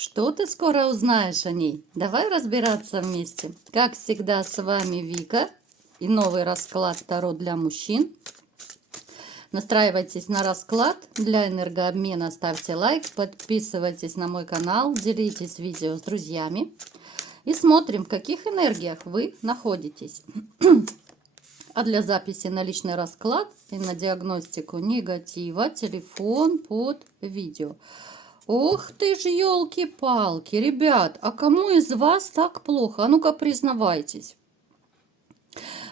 Что ты скоро узнаешь о ней? Давай разбираться вместе. Как всегда, с вами Вика и новый расклад Таро для мужчин. Настраивайтесь на расклад для энергообмена, ставьте лайк, подписывайтесь на мой канал, делитесь видео с друзьями. И смотрим, в каких энергиях вы находитесь. А для записи на личный расклад и на диагностику негатива телефон под видео. Ох ты ж, елки-палки, ребят, а кому из вас так плохо? А ну-ка признавайтесь.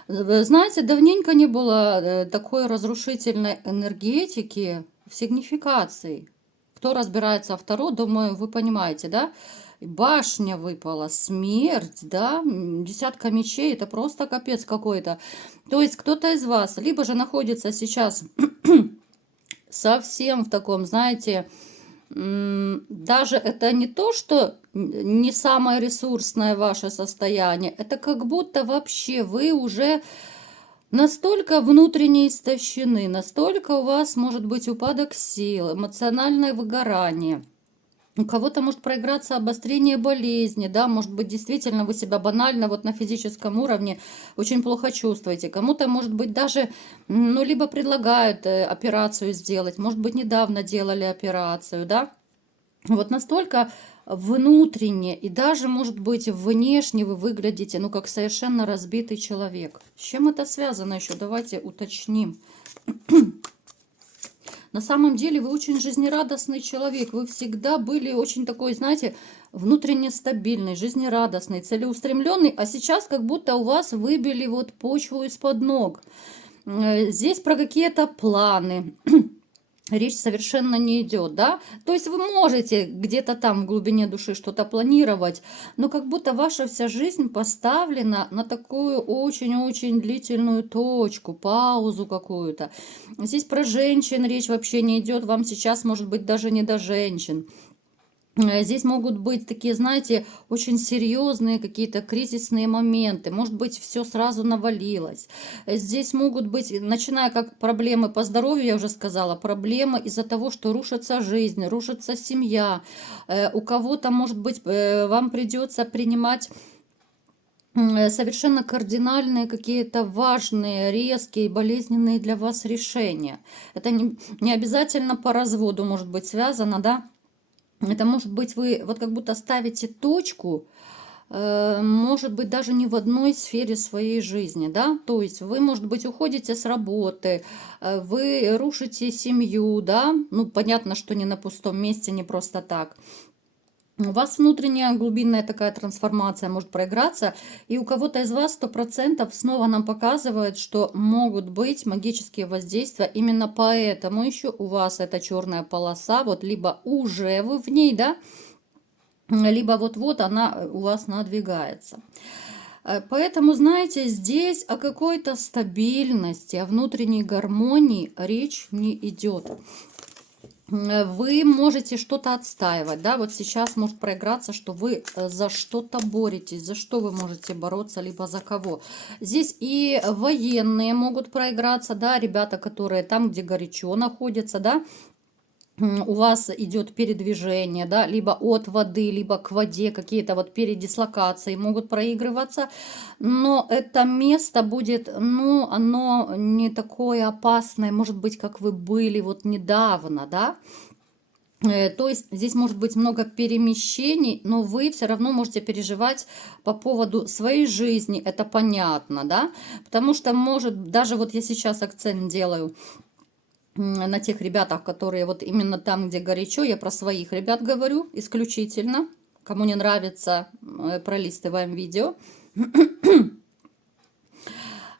Вы знаете, давненько не было такой разрушительной энергетики в сигнификации. Кто разбирается в Таро, думаю, вы понимаете, да? Башня выпала, смерть, да, десятка мечей, это просто капец какой-то. То есть кто-то из вас либо же находится сейчас совсем в таком, знаете, даже это не то, что не самое ресурсное ваше состояние, это как будто вообще вы уже настолько внутренне истощены, настолько у вас может быть упадок сил, эмоциональное выгорание. У кого-то может проиграться обострение болезни, да, может быть, действительно вы себя банально вот на физическом уровне очень плохо чувствуете. Кому-то, может быть, даже, ну, либо предлагают операцию сделать, может быть, недавно делали операцию, да. Вот настолько внутренне и даже, может быть, внешне вы выглядите, ну, как совершенно разбитый человек. С чем это связано еще? Давайте уточним. На самом деле вы очень жизнерадостный человек. Вы всегда были очень такой, знаете, внутренне стабильный, жизнерадостный, целеустремленный. А сейчас как будто у вас выбили вот почву из-под ног. Здесь про какие-то планы. Речь совершенно не идет, да? То есть вы можете где-то там в глубине души что-то планировать, но как будто ваша вся жизнь поставлена на такую очень-очень длительную точку, паузу какую-то. Здесь про женщин речь вообще не идет, вам сейчас может быть даже не до женщин. Здесь могут быть такие, знаете, очень серьезные какие-то кризисные моменты. Может быть, все сразу навалилось. Здесь могут быть, начиная как проблемы по здоровью, я уже сказала, проблемы из-за того, что рушится жизнь, рушится семья. У кого-то, может быть, вам придется принимать совершенно кардинальные, какие-то важные, резкие, болезненные для вас решения. Это не обязательно по разводу может быть связано, да? Это может быть вы вот как будто ставите точку, может быть, даже не в одной сфере своей жизни, да, то есть вы, может быть, уходите с работы, вы рушите семью, да, ну, понятно, что не на пустом месте, не просто так. У вас внутренняя глубинная такая трансформация может проиграться, и у кого-то из вас 100% снова нам показывает, что могут быть магические воздействия. Именно поэтому еще у вас эта черная полоса, вот либо уже вы в ней, да, либо вот-вот она у вас надвигается. Поэтому, знаете, здесь о какой-то стабильности, о внутренней гармонии речь не идет. Вы можете что-то отстаивать, да, вот сейчас может проиграться, что вы за что-то боретесь, за что вы можете бороться, либо за кого. Здесь и военные могут проиграться, да, ребята, которые там, где горячо находятся, да, у вас идет передвижение, да, либо от воды, либо к воде, какие-то вот передислокации могут проигрываться, но это место будет, ну, оно не такое опасное, может быть, как вы были вот недавно, да. То есть здесь может быть много перемещений, но вы все равно можете переживать по поводу своей жизни, это понятно, да, потому что может, даже вот я сейчас акцент делаю на тех ребятах, которые вот именно там, где горячо, я про своих ребят говорю исключительно. Кому не нравится, пролистываем видео.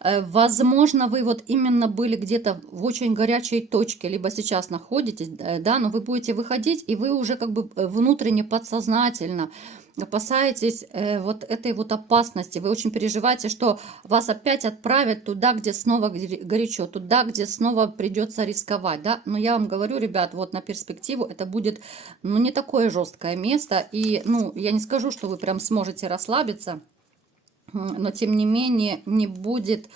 Возможно, вы вот именно были где-то в очень горячей точке, либо сейчас находитесь, да, но вы будете выходить, и вы уже как бы внутренне, подсознательно опасаетесь вот этой вот опасности. Вы очень переживаете, что вас опять отправят туда, где снова горячо, туда, где снова придется рисковать, да. Но я вам говорю, ребят, вот на перспективу это будет, ну, не такое жесткое место, и, ну, я не скажу, что вы прям сможете расслабиться, но тем не менее не будет,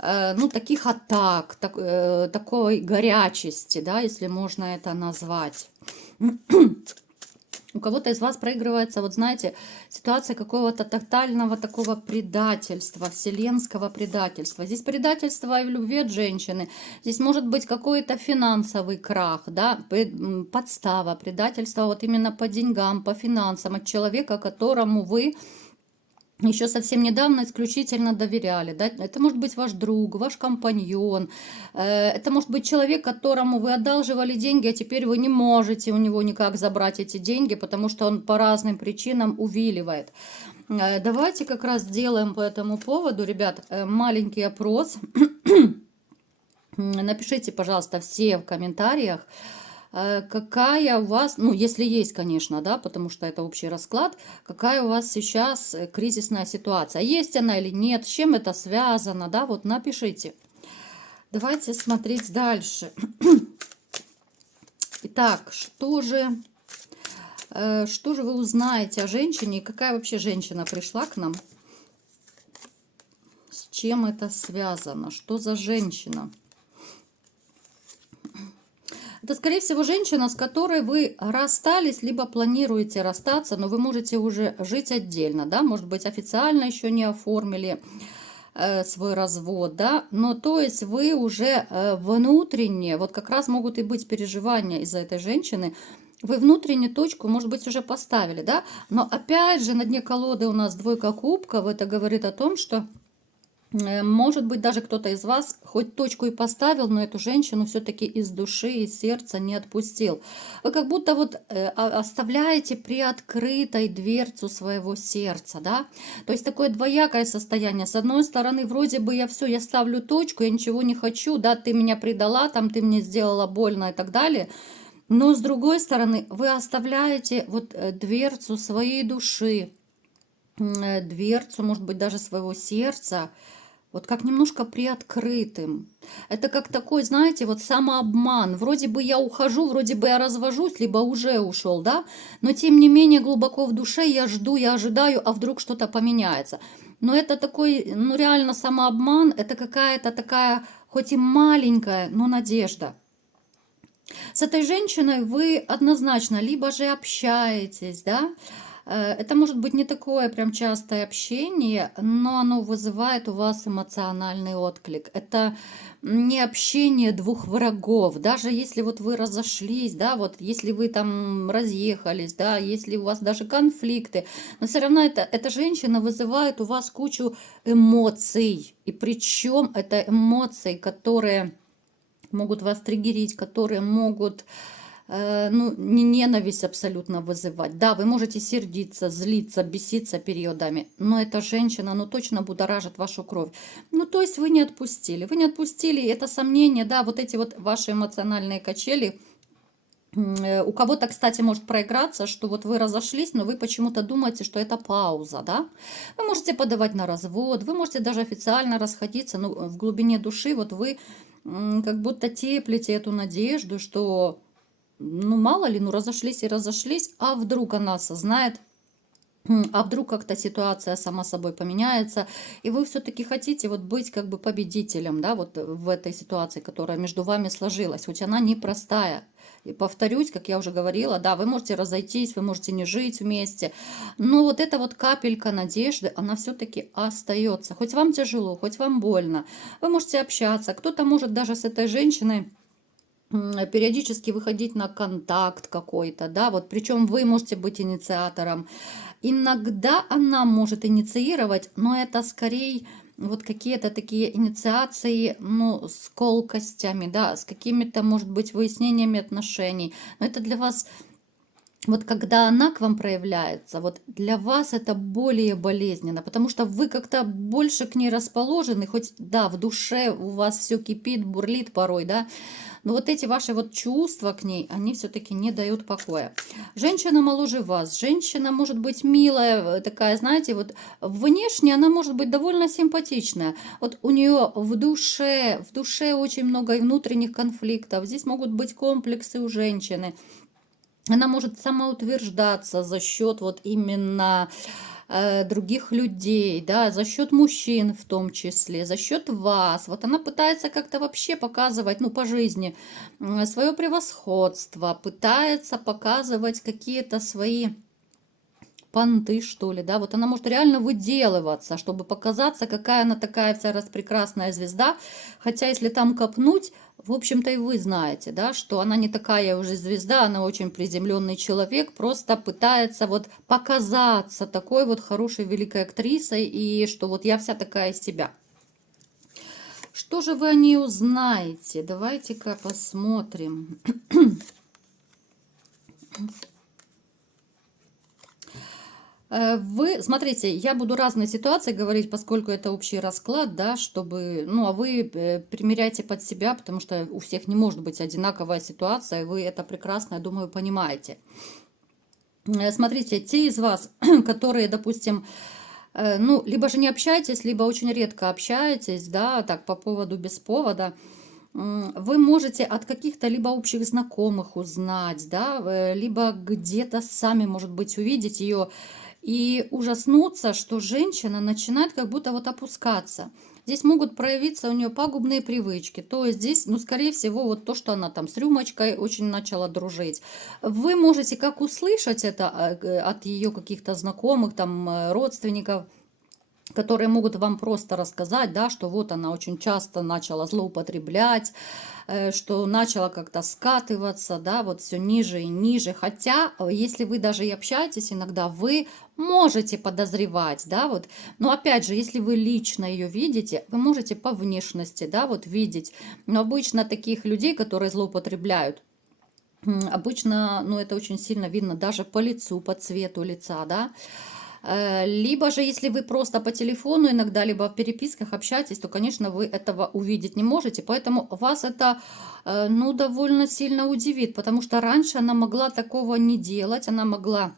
ну, таких атак, такой горячести, да, если можно это назвать. У кого-то из вас проигрывается, вот знаете, ситуация какого-то тотального такого предательства, вселенского предательства. Здесь предательство и в любви от женщины. Здесь может быть какой-то финансовый крах, да, подстава, предательство вот именно по деньгам, по финансам от человека, которому вы еще совсем недавно исключительно доверяли, да? Это может быть ваш друг, ваш компаньон, это может быть человек, которому вы одалживали деньги, а теперь вы не можете у него никак забрать эти деньги, потому что он по разным причинам увиливает. Давайте как раз сделаем по этому поводу, ребят, маленький опрос. Напишите, пожалуйста, все в комментариях, какая у вас, ну, если есть, конечно, да, потому что это общий расклад, какая у вас сейчас кризисная ситуация. Есть она или нет, с чем это связано, да, вот напишите. Давайте смотреть дальше. Итак, что же вы узнаете о женщине и какая вообще женщина пришла к нам? С чем это связано? Что за женщина? Это, скорее всего, женщина, с которой вы расстались, либо планируете расстаться, но вы можете уже жить отдельно, да, может быть, официально еще не оформили свой развод, да, но то есть вы уже внутренне, вот как раз могут и быть переживания из-за этой женщины, вы внутренне точку, может быть, уже поставили, да, но опять же на дне колоды у нас двойка кубков, это говорит о том, что может быть, даже кто-то из вас хоть точку и поставил, но эту женщину все-таки из души и сердца не отпустил. Вы как будто вот оставляете приоткрытой дверцу своего сердца, да? То есть такое двоякое состояние. С одной стороны, вроде бы я все, я ставлю точку, я ничего не хочу, да, ты меня предала, там ты мне сделала больно и так далее. Но с другой стороны, вы оставляете вот дверцу своей души, дверцу, может быть, даже своего сердца, вот как немножко приоткрытым. Это как такой, знаете, вот самообман. Вроде бы я ухожу, вроде бы я развожусь, либо уже ушел, да? Но тем не менее глубоко в душе я жду, я ожидаю, а вдруг что-то поменяется. Но это такой, ну реально самообман, это какая-то такая, хоть и маленькая, но надежда. С этой женщиной вы однозначно либо же общаетесь, да, это может быть не такое прям частое общение, но оно вызывает у вас эмоциональный отклик. Это не общение двух врагов, даже если вот вы разошлись, да, вот если вы там разъехались, да, если у вас даже конфликты, но все равно эта женщина вызывает у вас кучу эмоций, и причем это эмоции, которые могут вас триггерить, которые могут ну, ненависть абсолютно вызывать. Да, вы можете сердиться, злиться, беситься периодами, но эта женщина, ну, точно будоражит вашу кровь. Ну, то есть вы не отпустили, это сомнение, да, вот эти вот ваши эмоциональные качели. У кого-то, кстати, может проиграться, что вот вы разошлись, но вы почему-то думаете, что это пауза, да? Вы можете подавать на развод, вы можете даже официально расходиться, но в глубине души вот вы как будто теплите эту надежду, что, ну, мало ли, ну, разошлись и разошлись, а вдруг она осознает, а вдруг как-то ситуация сама собой поменяется, и вы все-таки хотите вот быть как бы победителем, да, вот в этой ситуации, которая между вами сложилась, хоть она непростая. И повторюсь, как я уже говорила, да, вы можете разойтись, вы можете не жить вместе, но вот эта вот капелька надежды, она все-таки остается. Хоть вам тяжело, хоть вам больно, вы можете общаться, кто-то может даже с этой женщиной периодически выходить на контакт какой-то, да, вот причем вы можете быть инициатором. Иногда она может инициировать, но это скорее вот какие-то такие инициации, ну, с колкостями, да, с какими-то, может быть, выяснениями отношений. Но это для вас, вот когда она к вам проявляется, вот для вас это более болезненно, потому что вы как-то больше к ней расположены, хоть, да, в душе у вас все кипит, бурлит порой, да, но вот эти ваши вот чувства к ней, они все-таки не дают покоя. Женщина моложе вас, женщина может быть милая, такая, знаете, вот внешне она может быть довольно симпатичная. Вот у нее в душе очень много и внутренних конфликтов. Здесь могут быть комплексы у женщины. Она может самоутверждаться за счет вот именно других людей, да, за счет мужчин в том числе, за счет вас. Вот она пытается как-то вообще показывать, ну, по жизни свое превосходство, пытается показывать какие-то свои понты, что ли, да, вот она может реально выделываться, чтобы показаться, какая она такая вся распрекрасная звезда, хотя если там копнуть, в общем-то и вы знаете, да, что она не такая уже звезда, она очень приземленный человек, просто пытается вот показаться такой вот хорошей великой актрисой, и что вот я вся такая из себя. Что же вы о ней узнаете? Давайте-ка посмотрим. Вы, смотрите, я буду разные ситуации говорить, поскольку это общий расклад, да, чтобы, ну, а вы примеряйте под себя, потому что у всех не может быть одинаковая ситуация, и вы это прекрасно, я думаю, понимаете. Смотрите, те из вас, которые, допустим, ну, либо же не общаетесь, либо очень редко общаетесь, да, так, по поводу, без повода, вы можете от каких-то либо общих знакомых узнать, да, либо где-то сами, может быть, увидеть ее и ужаснуться, что женщина начинает как будто вот опускаться. Здесь могут проявиться у нее пагубные привычки. То есть здесь, ну, скорее всего, вот то, что она там с рюмочкой очень начала дружить. Вы можете как услышать это от ее каких-то знакомых, там, родственников, которые могут вам просто рассказать, да, что вот она очень часто начала злоупотреблять, что начала как-то скатываться, да, вот все ниже и ниже. Хотя, если вы даже и общаетесь иногда, вы можете подозревать, да, вот. Но опять же, если вы лично ее видите, вы можете по внешности, да, вот видеть. Но обычно таких людей, которые злоупотребляют, обычно, ну, это очень сильно видно даже по лицу, по цвету лица, да. Либо же, если вы просто по телефону иногда, либо в переписках общаетесь, то, конечно, вы этого увидеть не можете. Поэтому вас это, ну, довольно сильно удивит, потому что раньше она могла такого не делать, она могла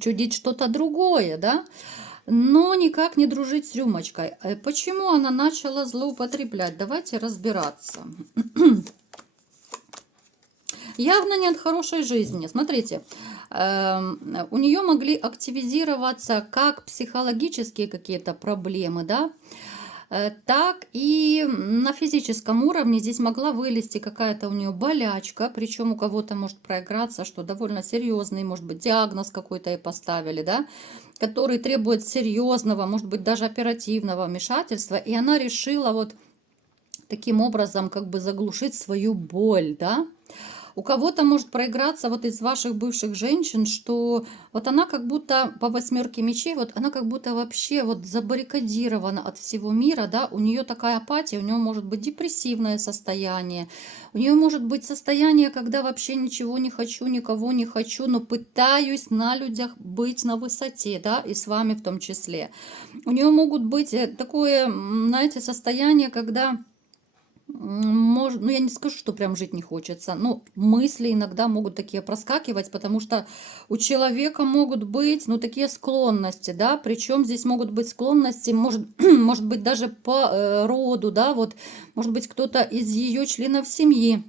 чудить что-то другое, да, но никак не дружить с рюмочкой. Почему она начала злоупотреблять? Давайте разбираться. Явно не от хорошей жизни. Смотрите, у нее могли активизироваться как психологические какие-то проблемы, да, так и на физическом уровне здесь могла вылезти какая-то у нее болячка, причем у кого-то может проиграться, что довольно серьезный, может быть, диагноз какой-то и поставили, да, который требует серьезного, может быть, даже оперативного вмешательства, и она решила вот таким образом как бы заглушить свою боль, да. У кого-то может проиграться вот из ваших бывших женщин, что вот она как будто по восьмерке мечей, вот она как будто вообще вот забаррикадирована от всего мира, да, у нее такая апатия, у нее может быть депрессивное состояние, у нее может быть состояние, когда вообще ничего не хочу, никого не хочу, но пытаюсь на людях быть на высоте, да, и с вами в том числе. У нее могут быть такое, знаете, состояние, когда может, ну я не скажу, что прям жить не хочется, но мысли иногда могут такие проскакивать, потому что у человека могут быть, ну, такие склонности, да, причем здесь могут быть склонности, может, может быть даже по роду, да, вот, может быть кто-то из ее членов семьи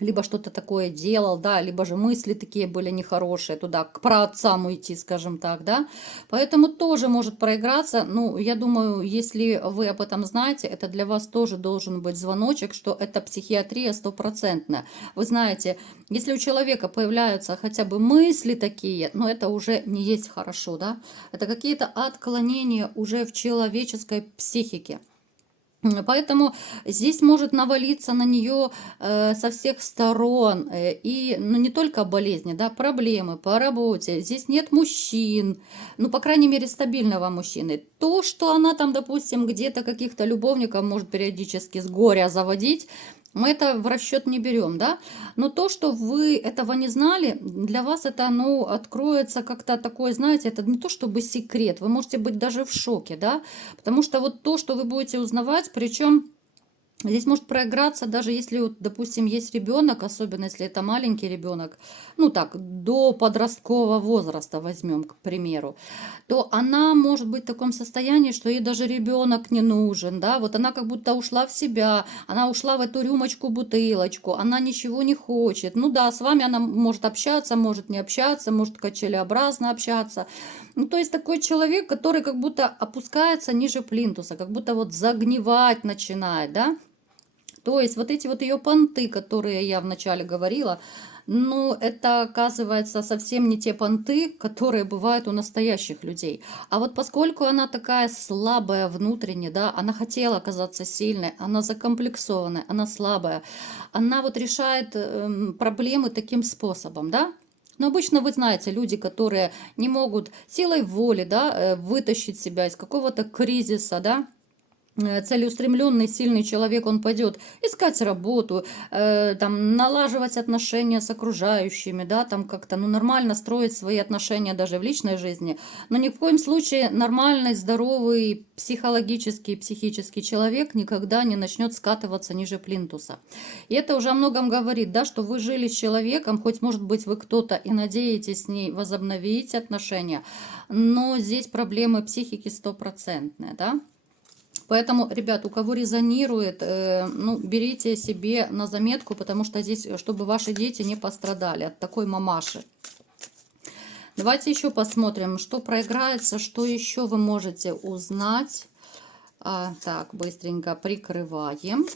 либо что-то такое делал, да, либо же мысли такие были нехорошие туда, к праотцам уйти, скажем так, да. Поэтому тоже может проиграться. Ну, я думаю, если вы об этом знаете, это для вас тоже должен быть звоночек, что это психиатрия стопроцентная. Вы знаете, если у человека появляются хотя бы мысли такие, но это уже не есть хорошо, да. Это какие-то отклонения уже в человеческой психике. Поэтому здесь может навалиться на нее со всех сторон. И ну, не только болезни, да, проблемы по работе. Здесь нет мужчин, ну, по крайней мере, стабильного мужчины. То, что она там, допустим, где-то каких-то любовников может периодически с горя заводить, мы это в расчет не берем, да. Но то, что вы этого не знали, для вас это, ну, откроется как-то такое, знаете, это не то чтобы секрет, вы можете быть даже в шоке, да. Потому что вот то, что вы будете узнавать, причем Здесь может проиграться, даже если, вот, допустим, есть ребенок, особенно если это маленький ребенок, ну так, до подросткового возраста возьмем, к примеру, то она может быть в таком состоянии, что ей даже ребенок не нужен, да, вот она как будто ушла в себя, она ушла в эту рюмочку, бутылочку, она ничего не хочет. Ну да, с вами она может общаться, может не общаться, может качелеобразно общаться. Ну, то есть такой человек, который как будто опускается ниже плинтуса, как будто вот загнивать начинает, да. То есть вот эти вот ее понты, которые я вначале говорила, ну, это оказывается совсем не те понты, которые бывают у настоящих людей. А вот поскольку она такая слабая внутренне, да, она хотела оказаться сильной, она закомплексованная, она слабая, она вот решает проблемы таким способом, да. Но обычно вы знаете, люди, которые не могут силой воли, да, вытащить себя из какого-то кризиса, да, целеустремленный, сильный человек, он пойдет искать работу, там, налаживать отношения с окружающими, да, там как-то, ну, нормально строить свои отношения даже в личной жизни. Но ни в коем случае нормальный, здоровый, психологический, психический человек никогда не начнет скатываться ниже плинтуса. И это уже о многом говорит, да, что вы жили с человеком, хоть, может быть, вы кто-то и надеетесь с ней возобновить отношения, но здесь проблемы психики стопроцентные, да. Поэтому, ребят, у кого резонирует, ну, берите себе на заметку, потому что здесь, чтобы ваши дети не пострадали от такой мамаши. Давайте еще посмотрим, что проиграется, что еще вы можете узнать. Так, быстренько прикрываем.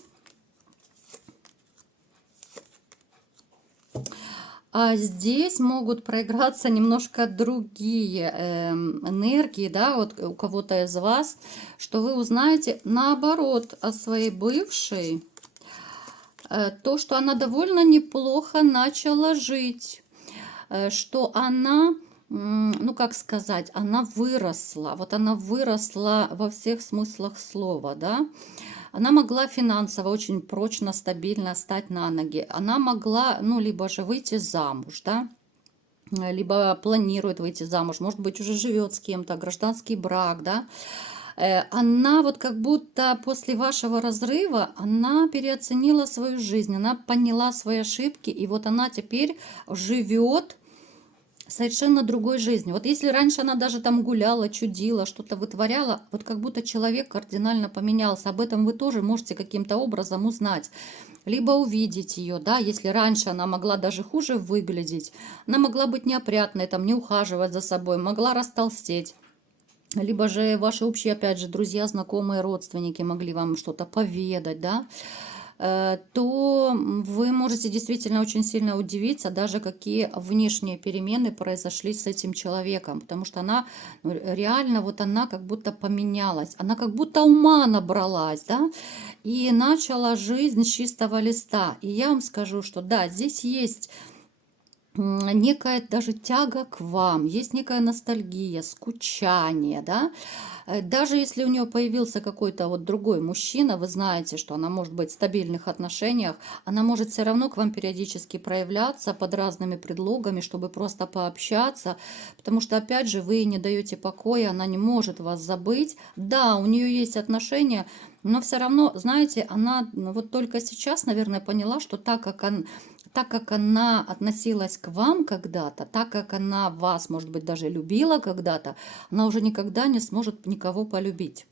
А здесь могут проиграться немножко другие энергии, да, вот у кого-то из вас, что вы узнаете наоборот о своей бывшей, то, что она довольно неплохо начала жить, что она, ну как сказать, она выросла, вот она выросла во всех смыслах слова, да. Она могла финансово очень прочно, стабильно стать на ноги. Она могла, ну, либо же выйти замуж, да, либо планирует выйти замуж, может быть, уже живет с кем-то, гражданский брак, да. Она вот как будто после вашего разрыва, она переоценила свою жизнь, она поняла свои ошибки, и вот она теперь живет совершенно другой жизнью. Вот если раньше она даже там гуляла, чудила, что-то вытворяла, вот как будто человек кардинально поменялся. Об этом вы тоже можете каким-то образом узнать. Либо увидеть ее, да, если раньше она могла даже хуже выглядеть, она могла быть неопрятной, там, не ухаживать за собой, могла растолстеть. Либо же ваши общие, опять же, друзья, знакомые, родственники могли вам что-то поведать, да, то вы можете действительно очень сильно удивиться, даже какие внешние перемены произошли с этим человеком, потому что она, ну, реально, вот она как будто поменялась, она как будто ума набралась, да, и начала жизнь с чистого листа. И я вам скажу, что да, здесь есть некая даже тяга к вам, есть некая ностальгия, скучание, да. Даже если у нее появился какой-то вот другой мужчина, вы знаете, что она может быть в стабильных отношениях, она может все равно к вам периодически проявляться под разными предлогами, чтобы просто пообщаться, потому что, опять же, вы ей не даете покоя, она не может вас забыть. Да, у нее есть отношения, но все равно, знаете, она вот только сейчас, наверное, поняла, что так как она относилась к вам когда-то, так как она вас, может быть, даже любила когда-то, она уже никогда не сможет никого полюбить.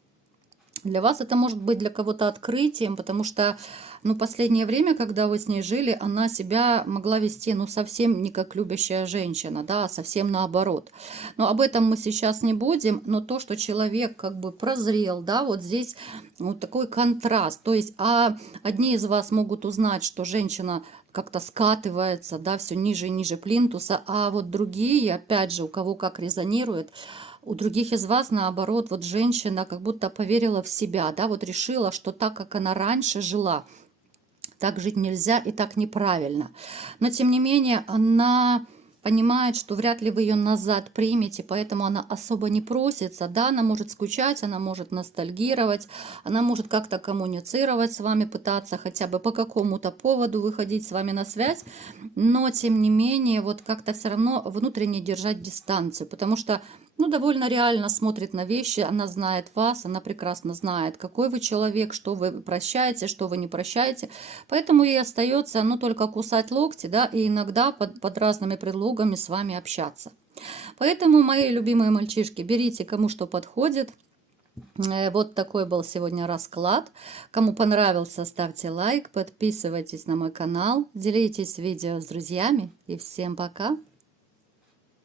Для вас это может быть для кого-то открытием, потому что, ну, последнее время, когда вы с ней жили, она себя могла вести, ну, совсем не как любящая женщина, да, а совсем наоборот. Но об этом мы сейчас не будем, но то, что человек как бы прозрел, да, вот здесь вот такой контраст. То есть, одни из вас могут узнать, что женщина как-то скатывается, да, все ниже и ниже плинтуса, а вот другие, опять же, у кого как резонирует, у других из вас, наоборот, вот женщина как будто поверила в себя, да, вот решила, что так, как она раньше жила, так жить нельзя и так неправильно. Но, тем не менее, она понимает, что вряд ли вы ее назад примете, поэтому она особо не просится. Да, она может скучать, она может ностальгировать, она может как-то коммуницировать с вами, пытаться хотя бы по какому-то поводу выходить с вами на связь, но, тем не менее, вот как-то все равно внутренне держать дистанцию, потому что, ну, довольно реально смотрит на вещи, она знает вас, она прекрасно знает, какой вы человек, что вы прощаете, что вы не прощаете. Поэтому ей остается, ну, только кусать локти, да, и иногда под разными предлогами с вами общаться. Поэтому, мои любимые мальчишки, берите кому что подходит. Вот такой был сегодня расклад. Кому понравился, ставьте лайк, подписывайтесь на мой канал, делитесь видео с друзьями и всем пока!